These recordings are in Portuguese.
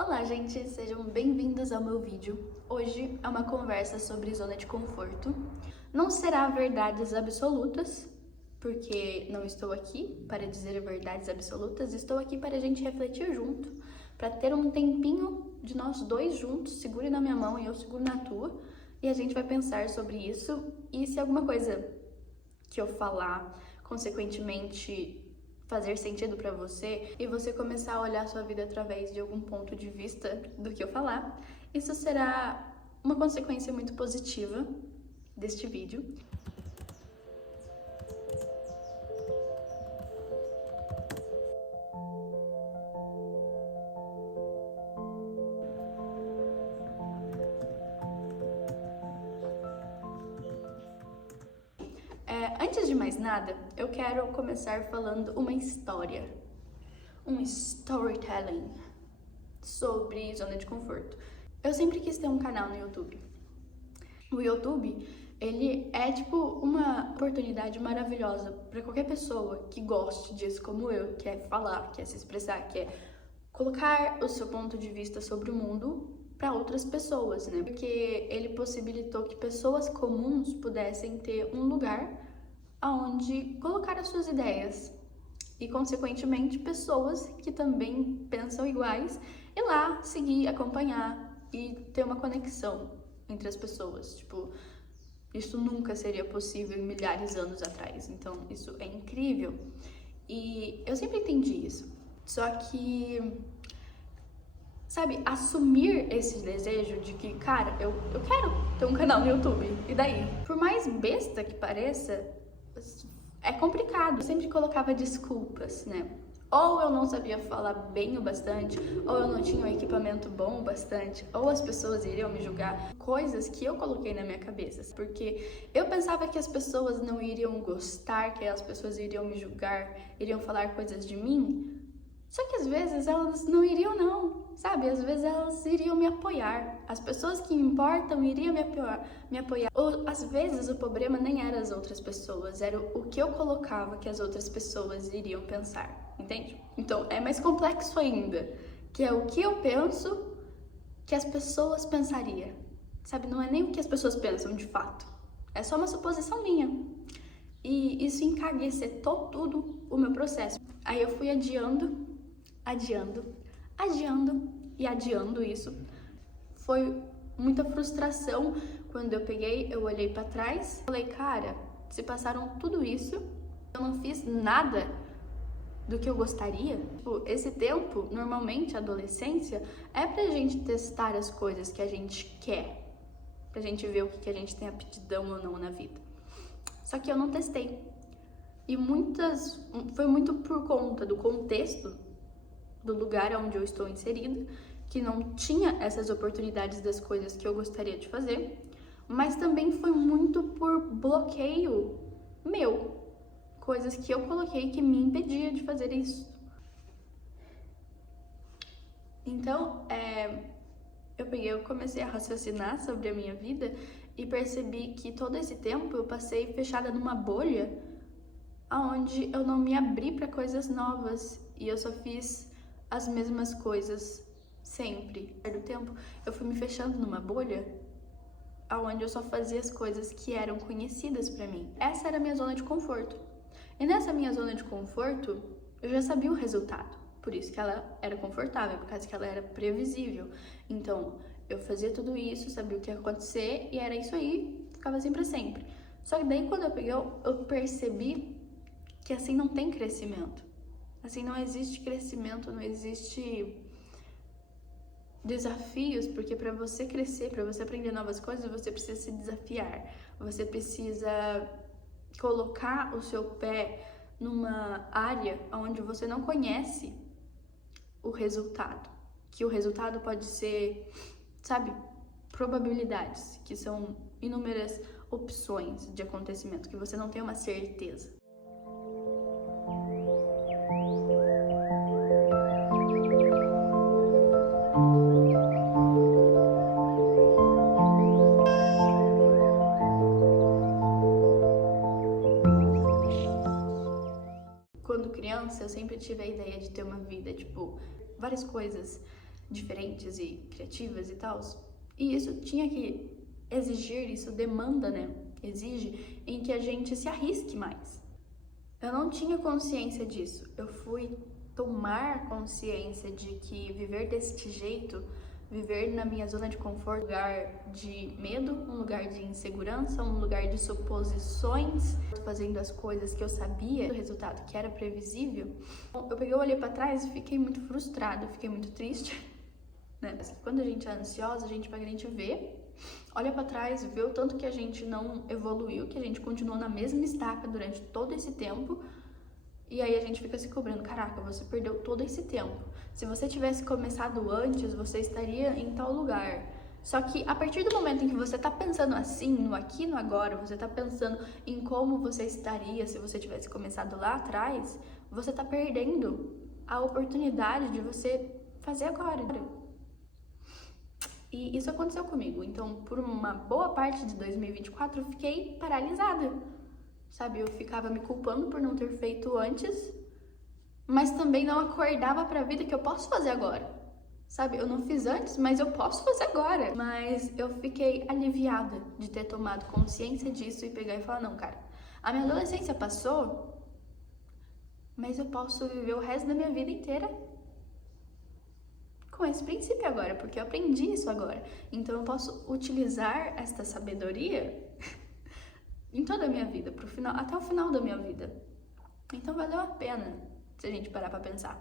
Olá, gente! Sejam bem-vindos ao meu vídeo. Hoje é uma conversa sobre zona de conforto. Não será verdades absolutas, porque não estou aqui para dizer verdades absolutas, estou aqui para a gente refletir junto, para ter um tempinho de nós dois juntos, segure na minha mão e eu seguro na tua, e a gente vai pensar sobre isso, e se alguma coisa que eu falar, consequentemente, fazer sentido pra você e você começar a olhar sua vida através de algum ponto de vista do que eu falar, isso será uma consequência muito positiva deste vídeo. Antes de mais nada, eu quero começar falando uma história, um storytelling sobre zona de conforto. Eu sempre quis ter um canal no YouTube. O YouTube, ele é tipo uma oportunidade maravilhosa para qualquer pessoa que goste disso como eu, quer falar, quer se expressar, quer colocar o seu ponto de vista sobre o mundo para outras pessoas, né? Porque ele possibilitou que pessoas comuns pudessem ter um lugar aonde colocar as suas ideias e, consequentemente, pessoas que também pensam iguais ir lá seguir, acompanhar e ter uma conexão entre as pessoas. Tipo, isso nunca seria possível em milhares de anos atrás. Então, isso é incrível. E eu sempre entendi isso. Só que, sabe, assumir esse desejo de que, cara, eu quero ter um canal no YouTube. E daí? Por mais besta que pareça, é complicado. Eu sempre colocava desculpas, né? Ou eu não sabia falar bem o bastante, ou eu não tinha um equipamento bom o bastante, ou as pessoas iriam me julgar. Coisas que eu coloquei na minha cabeça. Porque eu pensava que as pessoas não iriam gostar, que as pessoas iriam me julgar, iriam falar coisas de mim. Só que às vezes elas não iriam não, sabe? Às vezes elas iriam me apoiar. As pessoas que importam iriam me apoiar. Ou às vezes o problema nem era as outras pessoas, era o que eu colocava que as outras pessoas iriam pensar, entende? Então é mais complexo ainda, que é o que eu penso que as pessoas pensariam, sabe? Não é nem o que as pessoas pensam de fato, é só uma suposição minha. E isso encaguecetou tudo o meu processo. Aí eu fui adiando e adiando isso. Foi muita frustração quando eu peguei, eu olhei pra trás, falei, cara, se passaram tudo isso, eu não fiz nada do que eu gostaria. Tipo, esse tempo, normalmente, a adolescência, é pra gente testar as coisas que a gente quer, pra gente ver o que a gente tem aptidão ou não na vida. Só que eu não testei. E foi muito por conta do contexto do lugar onde eu estou inserida, que não tinha essas oportunidades das coisas que eu gostaria de fazer, mas também foi muito por bloqueio meu, coisas que eu coloquei que me impedia de fazer isso. Então, eu comecei a raciocinar sobre a minha vida e percebi que todo esse tempo eu passei fechada numa bolha onde eu não me abri para coisas novas e eu só fiz as mesmas coisas sempre. Do tempo, eu fui me fechando numa bolha onde eu só fazia as coisas que eram conhecidas para mim. Essa era a minha zona de conforto. E nessa minha zona de conforto, eu já sabia o resultado. Por isso que ela era confortável, por causa que ela era previsível. Então, eu fazia tudo isso, sabia o que ia acontecer e era isso aí, ficava assim pra sempre. Só que daí quando eu peguei, eu percebi que assim não tem crescimento. Assim não existe crescimento, não existe desafios, porque para você crescer, para você aprender novas coisas, você precisa se desafiar. Você precisa colocar o seu pé numa área onde você não conhece o resultado. Que o resultado pode ser, sabe, probabilidades, que são inúmeras opções de acontecimento, que você não tem uma certeza. Quando criança, eu sempre tive a ideia de ter uma vida, tipo, várias coisas diferentes e criativas e tal. E isso tinha que exigir, isso demanda, né? Exige em que a gente se arrisque mais. Eu não tinha consciência disso. Eu fui tomar consciência de que viver deste jeito, viver na minha zona de conforto, um lugar de medo, um lugar de insegurança, um lugar de suposições, fazendo as coisas que eu sabia, o resultado que era previsível. Eu peguei, olhei pra trás e fiquei muito frustrada, fiquei muito triste, né? Quando a gente é ansiosa, a gente vê, olha pra trás, vê o tanto que a gente não evoluiu, que a gente continuou na mesma estaca durante todo esse tempo. E aí a gente fica se cobrando, caraca, você perdeu todo esse tempo. Se você tivesse começado antes, você estaria em tal lugar. Só que a partir do momento em que você tá pensando assim, no aqui, no agora, você tá pensando em como você estaria se você tivesse começado lá atrás, você tá perdendo a oportunidade de você fazer agora. E isso aconteceu comigo. Então, por uma boa parte de 2024, eu fiquei paralisada. Sabe, eu ficava me culpando por não ter feito antes, mas também não acordava pra vida que eu posso fazer agora. Sabe, eu não fiz antes, mas eu posso fazer agora. Mas eu fiquei aliviada de ter tomado consciência disso e pegar e falar, não, cara, a minha adolescência passou, mas eu posso viver o resto da minha vida inteira com esse princípio agora, porque eu aprendi isso agora. Então eu posso utilizar esta sabedoria em toda a minha vida, pro final, até o final da minha vida. Então valeu a pena se a gente parar pra pensar.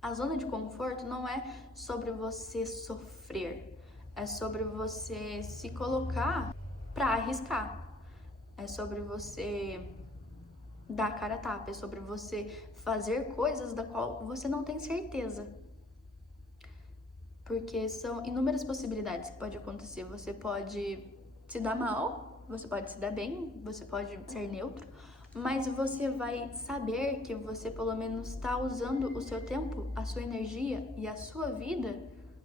A zona de conforto não é sobre você sofrer, é sobre você se colocar pra arriscar. É sobre você dar a cara a tapa, é sobre você fazer coisas da qual você não tem certeza. Porque são inúmeras possibilidades que pode acontecer. Você pode se dar mal, você pode se dar bem, você pode ser neutro, mas você vai saber que você pelo menos está usando o seu tempo, a sua energia e a sua vida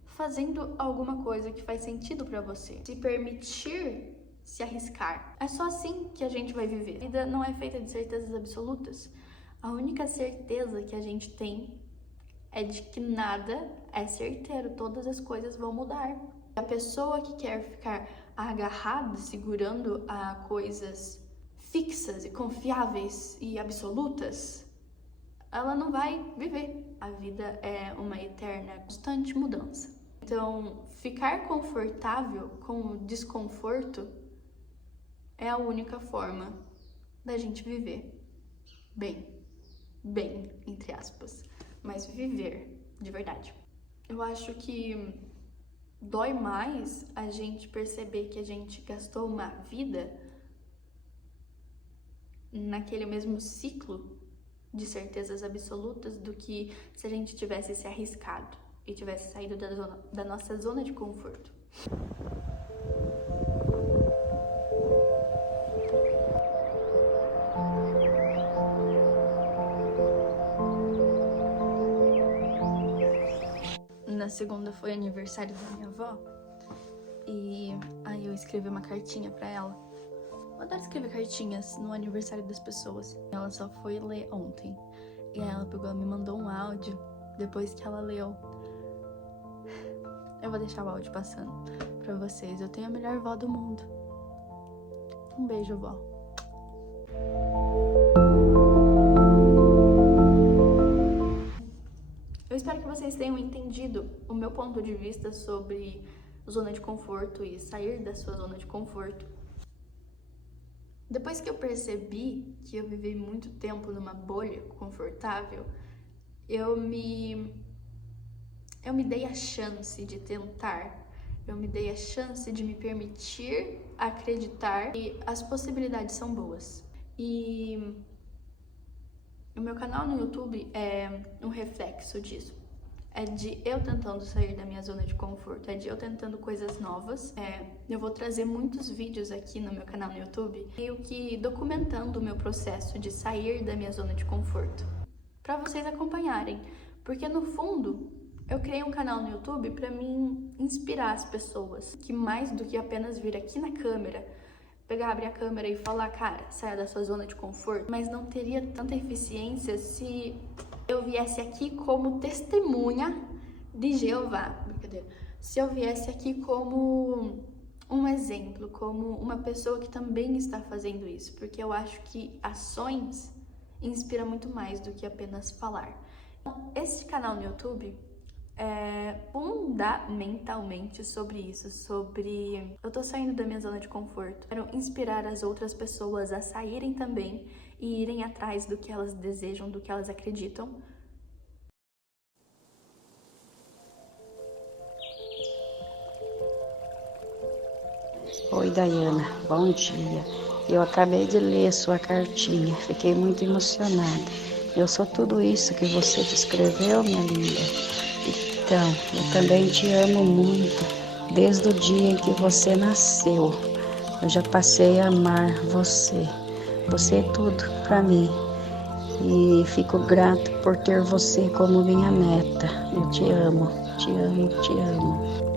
fazendo alguma coisa que faz sentido para você. Se permitir se arriscar. É só assim que a gente vai viver. A vida não é feita de certezas absolutas. A única certeza que a gente tem é de que nada é certeiro, todas as coisas vão mudar. A pessoa que quer ficar agarrada, segurando a coisas fixas e confiáveis e absolutas, ela não vai viver. A vida é uma eterna, constante mudança. Então, ficar confortável com o desconforto é a única forma da gente viver bem, entre aspas, mas viver de verdade. Eu acho que dói mais a gente perceber que a gente gastou uma vida naquele mesmo ciclo de certezas absolutas do que se a gente tivesse se arriscado e tivesse saído da nossa zona de conforto. Na segunda foi aniversário da minha avó e aí eu escrevi uma cartinha pra ela. Eu adoro escrever cartinhas no aniversário das pessoas. Ela só foi ler ontem e aí ela pegou e me mandou um áudio depois que ela leu. Eu vou deixar o áudio passando pra vocês. Eu tenho a melhor vó do mundo. Um beijo, vó. Eu espero que vocês tenham entendido o meu ponto de vista sobre zona de conforto e sair da sua zona de conforto. Depois que eu percebi que eu vivi muito tempo numa bolha confortável, eu me dei a chance de tentar, eu me dei a chance de me permitir acreditar que as possibilidades são boas. E o meu canal no YouTube é um reflexo disso. É de eu tentando sair da minha zona de conforto, é de eu tentando coisas novas. Eu vou trazer muitos vídeos aqui no meu canal no YouTube, meio que documentando o meu processo de sair da minha zona de conforto, para vocês acompanharem. Porque no fundo, eu criei um canal no YouTube para mim inspirar as pessoas, que mais do que apenas vir aqui na câmera, pegar, abrir a câmera e falar, cara, saia da sua zona de conforto, mas não teria tanta eficiência se eu viesse aqui como testemunha de Jeová, brincadeira, se eu viesse aqui como um exemplo, como uma pessoa que também está fazendo isso, porque eu acho que ações inspiram muito mais do que apenas falar. Esse canal no YouTube é fundamentalmente sobre isso, sobre eu tô saindo da minha zona de conforto. Quero inspirar as outras pessoas a saírem também e irem atrás do que elas desejam, do que elas acreditam. Oi, Daiana, bom dia. Eu acabei de ler sua cartinha, fiquei muito emocionada. Eu sou tudo isso que você descreveu, minha linda. Então, eu também te amo muito, desde o dia em que você nasceu. Eu já passei a amar você. Você é tudo para mim. E fico grata por ter você como minha neta. Eu te amo, te amo, te amo.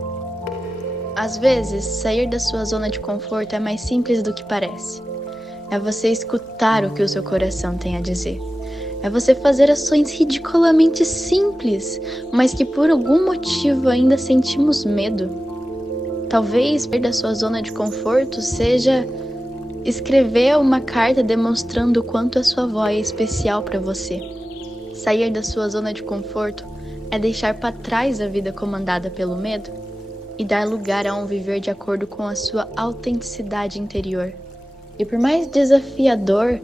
Às vezes, sair da sua zona de conforto é mais simples do que parece. É você escutar o que o seu coração tem a dizer. É você fazer ações ridiculamente simples, mas que por algum motivo ainda sentimos medo. Talvez sair da sua zona de conforto seja escrever uma carta demonstrando o quanto a sua avó é especial para você. Sair da sua zona de conforto é deixar para trás a vida comandada pelo medo e dar lugar a um viver de acordo com a sua autenticidade interior. E por mais desafiador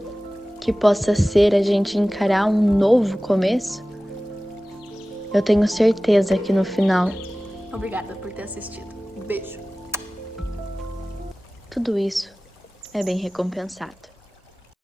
que possa ser a gente encarar um novo começo, eu tenho certeza que no final... Obrigada por ter assistido. Um beijo. Tudo isso é bem recompensado.